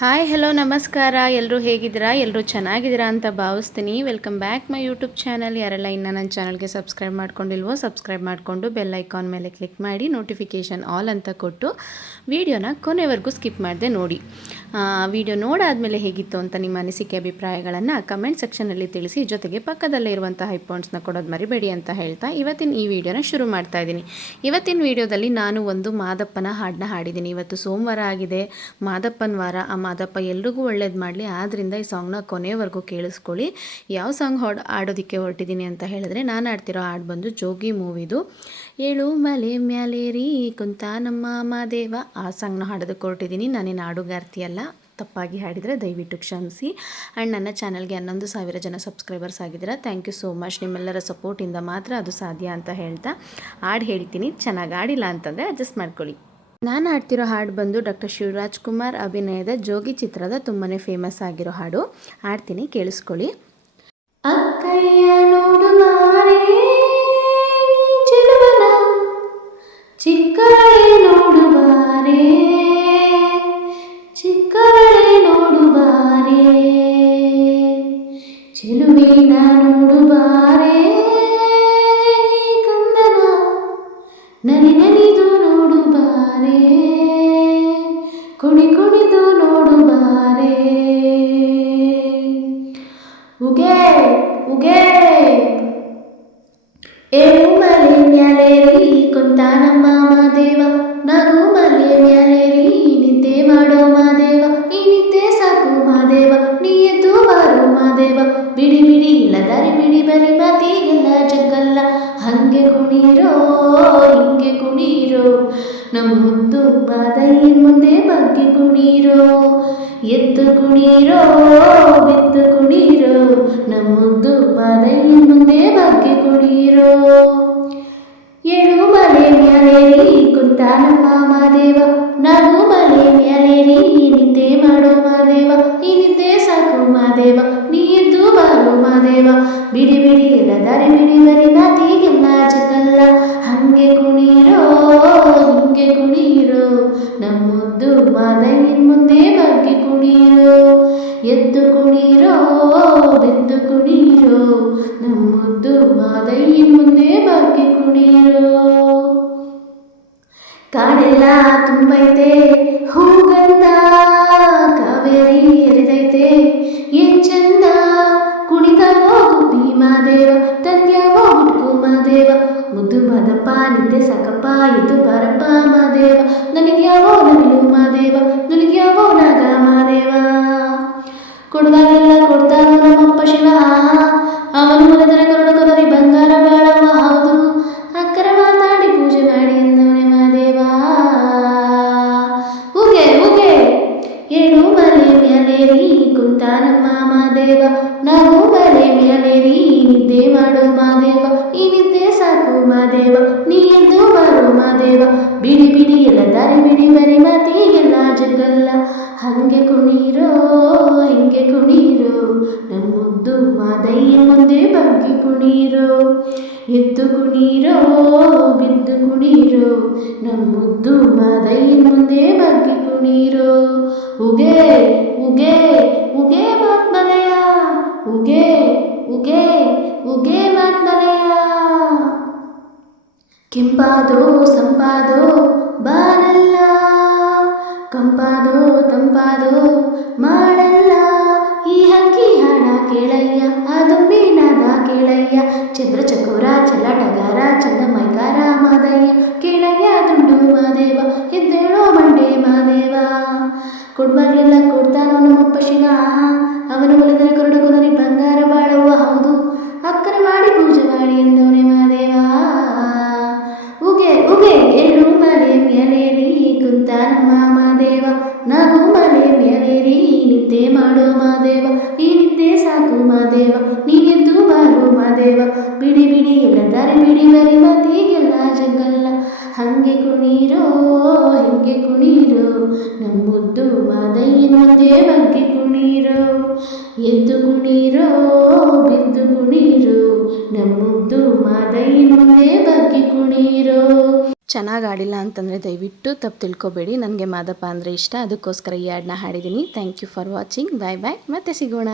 Hi hello ನಮಸ್ಕಾರ. ಎಲ್ಲರೂ ಹೇಗಿದ್ದೀರಾ? ಎಲ್ಲರೂ ಚೆನ್ನಾಗಿದ್ದೀರಾ ಅಂತ ಭಾವಿಸ್ತೀನಿ. Welcome back my YouTube channel. ಯಾರೆಲ್ಲ ಇನ್ನೂ ನನ್ನ ಚಾನಲ್ಗೆ ಸಬ್ಸ್ಕ್ರೈಬ್ ಮಾಡ್ಕೊಂಡಿಲ್ವೋ ಸಬ್ಸ್ಕ್ರೈಬ್ ಮಾಡಿಕೊಂಡು ಬೆಲ್ ಐಕಾನ್ ಮೇಲೆ ಕ್ಲಿಕ್ ಮಾಡಿ ನೋಟಿಫಿಕೇಷನ್ ಆಲ್ ಅಂತ ಕೊಟ್ಟು ವಿಡಿಯೋನ ಕೊನೆವರೆಗೂ ಸ್ಕಿಪ್ ಮಾಡದೆ ನೋಡಿ. ವಿಡಿಯೋ ನೋಡಾದಮೇಲೆ ಹೇಗಿತ್ತು ಅಂತ ನಿಮ್ಮ ಅನಿಸಿಕೆ ಅಭಿಪ್ರಾಯಗಳನ್ನು ಕಮೆಂಟ್ ಸೆಕ್ಷನಲ್ಲಿ ತಿಳಿಸಿ. ಜೊತೆಗೆ ಪಕ್ಕದಲ್ಲೇ ಇರುವಂಥ ಹೈಪಾಯಿಂಟ್ಸ್ನ ಕೊಡೋದು ಮರಿಬೇಡಿ ಅಂತ ಹೇಳ್ತಾ ಇವತ್ತಿನ ಈ ವಿಡಿಯೋನ ಶುರು ಮಾಡ್ತಾ ಇದ್ದೀನಿ. ಇವತ್ತಿನ ವಿಡಿಯೋದಲ್ಲಿ ನಾನು ಒಂದು ಮಾದಪ್ಪನ ಹಾಡನ್ನ ಹಾಡಿದ್ದೀನಿ. ಇವತ್ತು ಸೋಮವಾರ ಆಗಿದೆ, ಮಾದಪ್ಪನ ವಾರ. ಆ ಮಾದಪ್ಪ ಎಲ್ರಿಗೂ ಒಳ್ಳೇದು ಮಾಡಲಿ. ಆದ್ದರಿಂದ ಈ ಸಾಂಗ್ನ ಕೊನೆಯವರೆಗೂ ಕೇಳಿಸ್ಕೊಳ್ಳಿ. ಯಾವ ಸಾಂಗ್ ಆಡೋದಕ್ಕೆ ಹೊರಟಿದ್ದೀನಿ ಅಂತ ಹೇಳಿದ್ರೆ, ನಾನು ಆಡ್ತಿರೋ ಹಾಡು ಬಂದು ಜೋಗಿ ಮೂವಿದು ಏಳು ಮಲೆ ಮ್ಯಾಲೇರಿ ಕುಂತ ನಮ್ಮ ಮಾದೇವ. ಆ ಸಾಂಗ್ನ ಹಾಡೋದಕ್ಕೆ ಹೊರಟಿದ್ದೀನಿ. ನಾನೇನು ಹಾಡುಗಾರ್ತಿ ಅಲ್ಲ, ತಪ್ಪಾಗಿ ಹಾಡಿದರೆ ದಯವಿಟ್ಟು ಕ್ಷಮಿಸಿ. ಆ್ಯಂಡ್ ನನ್ನ ಚಾನಲ್ಗೆ 11,000 ಜನ ಸಬ್ಸ್ಕ್ರೈಬರ್ಸ್ ಆಗಿದ್ದೀರಾ. Thank you so much. ನಿಮ್ಮೆಲ್ಲರ ಸಪೋರ್ಟಿಂದ ಮಾತ್ರ ಅದು ಸಾಧ್ಯ ಅಂತ ಹೇಳ್ತಾ ಹಾಡು ಹೇಳ್ತೀನಿ. ಚೆನ್ನಾಗಿ ಆಡಿಲ್ಲ ಅಂತಂದರೆ ಅಡ್ಜಸ್ಟ್ ಮಾಡ್ಕೊಳ್ಳಿ. ನಾನು ಹಾಡ್ತಿರೋ ಹಾಡು ಬಂದು ಡಾಕ್ಟರ್ ಶಿವರಾಜ್ ಕುಮಾರ್ ಅಭಿನಯದ ಜೋಗಿ ಚಿತ್ರದ ತುಂಬಾ ಫೇಮಸ್ ಆಗಿರೋ ಹಾಡು. ಹಾಡ್ತೀನಿ, ಕೇಳಿಸ್ಕೊಳ್ಳಿ. ಅಕ್ಕಯ್ಯ ನೋಡು ಮಾರೇ ಚೆಲುವನ, ಚಿಕ್ಕವಳೆ ನೋಡು ಬಾರೇ, ಚಿಕ್ಕವಳೆ ನೋಡು ಬಾರೇ, ಚೆಲುವಿನ ನೋಡು ಬಾರೇ, ಕಂದನ ನನಿ ನನಿದು ನೋಡು ಬಾರೇ, ಕುಣಿ ಕುಣಿದು ನೋಡು ಬಾರೇ, ಉಗೆ ಉಗೆ ಏಳು ಮಲೆ ಮ್ಯಾಲೇರಿ ಕುಂತ ನಮ್ಮ ಮಾದೇವ, ನಗು ಮಲೆ ಮ್ಯಾಲೇರಿ ನಿದ್ದೆ ಮಾಡೋ ಮಾದೇವ, ಈ ನಿದ್ದೆ ಸಾಕು ಮಾದೇವ, ನೀ ಎದ್ದು ಬಾರೋ ಮಾದೇವ, ಬಿಡಿ ಬಿಡಿ ಇಲ್ಲ ದಾರಿ ಬಿಡಿ ಬರಿ ಮಾತಿಗೆಲ್ಲ ಜಗ್ಗಲ್ಲ, ಹಂಗೆ ಕುಣೀರೋ ಹಿಂಗೆ ಕುಣೀರೋ, ನಮ್ಮ ಮುದ್ದು ಮಾದಯ್ಯನ ಮುಂದೆ ಬಗ್ಗೆ ಕುಣೀರೋ, ಎದ್ದು ಕುಣೀರೋ ಬಿದ್ದು ಕುಣೀರೋ, ನಮ್ಮ ಮುದ್ದು ಮಾದಯ್ಯನ ಮುಂದೆ ಬಗ್ಗೆ ಕುಣೀರೋ. ಏಳು ಮಲೆ ಮ್ಯಾಲೇರಿ ಕುಂತ ನಮ್ಮ ಮಾದೇವ, ನಗು ಮಲೆ ಮ್ಯಾಲೇರಿ ನಿದ್ದೆ ಮಾಡೋ ಮಾದೇವ, ಈ ನಿದ್ದೆ ಸಾಕು ಮಾದೇವ, ನೀ ಎದ್ದು ಬಾರೋ ಮಾದೇವ, ಬಿಡಿ ಬಿಡಿ ಎಲ್ಲ ದಾರಿ ಬಿಡಿ ಬರಿ ಮಾತಿಗೆಲ್ಲ ಜಗಲ್ಲ, ಹಂಗೆ ಕುಣೀರೋ ಹಿಂಗೆ ಕುಣೀರೋ, ನಮ್ಮ ಮುದ್ದು ಮಾದಯ್ಯನ ಮುಂದೆ ಬಗ್ಗೆ ಕುಣೀರೋ, ಎದ್ದು ಕುಣೀರೋ ಬಿದ್ದು ಕುಣೀರೋ, ನಮ್ಮ ಮುದ್ದು ಮಾದಯ್ಯನ ಮುಂದೆ ಬಗ್ಗೆ ಕುಣೀರೋ. ಕಾಡೆಲ್ಲ ತುಂಬೈತೆ ಹೂಗಂಧ, ಕಾವೇರಿ ಎರಿದೈತೆ ಏನ್ ಚಂದ, ಕುಣಿತಾವೋ ಗುಬ್ಬಿ ಮಾದೇವ, ತಂದ್ಯಾವೋ ಹುಡ್ಕು ಮಾದೇವ, ಮುದ್ದು ಮಾದಪ್ಪ ನಿದ್ದೆ ಸಾಕಪ್ಪ ಎದ್ದು ಬಾರಪ್ಪ ಮಾದೇವ, ನನಗ್ಯಾವೋ ನವಿಲು ಮಾದೇವ, ನುಲಿಗ್ಯಾವೋ ನಾಗ ಮಾದೇವ, ಕೊಡುವಾಗೆಲ್ಲ ಕೊಡ್ತಾನೋ ನಮ್ಮಪ್ಪ ಶಿವ, ಅವನು ಹೊಲದರೆ ಕರುಡು ಕೊದರಿ ಬಂಗಾರ ಬಾಳವ, ಹೌದು ಅಕ್ಕರ ಮಾತಾಡಿ ಪೂಜೆ ಮಾಡಿ ಎಂದವನೇ ಮಾದೇವ. ಉಗೆ ಉಗೆ ಏಳು ಮಲೆ ಮ್ಯಾಲೇರಿ ಕುಂತ ನಮ್ಮ ಮಾದೇವ, ನಗು ಮಲೆ ಮ್ಯಾಲೇರಿ ನಿದ್ದೆ ಮಾಡೋ ಮಾದೇವ, ಈ ನಿದ್ದೆ ಸಾಕು ಮಾದೇವ, ನೀ ಎದ್ದು ಬಾರೋ ಮಾದೇವ, ಬಿಡಿ ಬಿಡಿ ಎಲ್ಲ ದಾರಿ ಬಿಡಿ ಬರಿ ಮಾತಿಗೆಲ್ಲ ಜಗ್ಗಲ್ಲ, ಹಂಗೆ ಕುಣೀರೋ ಹಿಂಗೆ ಕುಣೀರೋ, ನಮ್ಮ ಮುದ್ದು ಮಾದಯ್ಯನ ಮುಂದೆ ಬಗ್ಗೆ ಕುಣೀರೋ, ಎದ್ದು ಕುಣೀರೋ ಬಿದ್ದು ಕುಣೀರೋ, ನಮ್ಮ ಮುದ್ದು ಮಾದಯ್ಯನ ಮುಂದೆ ಬಗ್ಗೆ ಕುಣೀರೋ. ಉಗೆ ಉಗೆ ಉಗೆ ಮಾತ್ಮಲೆಯ, ಉಗೆ ಉಗೆ ಉಗೆ ಮಾತ್ಮಲೆಯ, ಕೆಂಪಾದೋ ಸಂಪಾದೋ ಬಾನಲ್ಲ, ಕಂಪಾದೋ ತಂಪಾದೋ ಮಾಡಲ್ಲ, ಈ ಹಕ್ಕಿ ಹಾಡ ಕೇಳಯ್ಯ, ಆ ದುಂಬಿನಾದ ಕೇಳಯ್ಯ, ಚಂದ್ರ ಚಕೋರ ಚಲ್ಲಾಟಗಾರ ಚಂದ ಮೈಕಾರ ಮಾದಯ್ಯ, ಕೇಳಯ್ಯ ದುಂಡು ಮಾದೇವ, ಎದ್ದೇಳೋ ಮಂಡೆ ಮಾದೇವ, ಕೊಡುವಾಗಲೆಲ್ಲ ಕೊಡ್ತಾನೋ ನಮ್ಮಪ್ಪ ಶಿವ, ಅವನು ಒಲಿದರೆ ಕರುಡು ಕೊದರಿ ಬಂಗಾರ ಬಾಳವ್ವ, ಹೌದು ಅಕ್ಕರ ಮಾಡಿ ಪೂಜೆ ಮಾಡಿ ಎಂದವನೇ ಮಾದೇವ. ಉಗೆ ಉಗೆ ಏಳು ಮಲೆ ಮ್ಯಾಲೇರಿ ಕುಂತ ನಮ್ಮ ಮಾದೇವ, ನಗು ಮಲೆ ಮ್ಯಾಲೇರಿ ನಿದ್ದೆ ಮಾಡೋ ಮಾದೇವ, ಈ ನಿದ್ದೆ ಸಾಕು ಮಾದೇವ, ನೀ ಎದ್ದು ಬಾರೋ ಮಾದೇವ, ಬಿಡಿ ಬಿಡಿ ಎಲ್ಲ ದಾರಿ ಬಿಡಿ ಬರಿ ಮಾತಿಗೆಲ್ಲ ಜಗ್ಗಲ್ಲ, ಹಂಗೆ ಕುಣೀರೋ ಹಿಂಗೆ ಕುಣೀರೋ, ನಮ್ಮ ಮುದ್ದು ಮಾದಯ್ಯನ ಮುಂದೆ ಬಗ್ಗೆ ಕುಣೀರೋ, ಎದ್ದು ಕುಣೀರೋ ಬಿದ್ದು ಕುಣೀರೋ, ನಮ್ಮ ಮುದ್ದು ಮಾದಯ್ಯನ ಮುಂದೆ ಬಗ್ಗೆ ಕುಣೀರೋ. ಚೆನ್ನಾಗಿ ಆಡಿಲ್ಲ ಅಂತಂದರೆ ದಯವಿಟ್ಟು ತಪ್ಪು ತಿಳ್ಕೊಬೇಡಿ. ನನಗೆ ಮಾದಪ್ಪ ಅಂದರೆ ಇಷ್ಟ, ಅದಕ್ಕೋಸ್ಕರ ಈ ಹಾಡನ್ನ ಹಾಡಿದ್ದೀನಿ. Thank you for watching. Bye bye, ಮತ್ತೆ ಸಿಗೋಣ.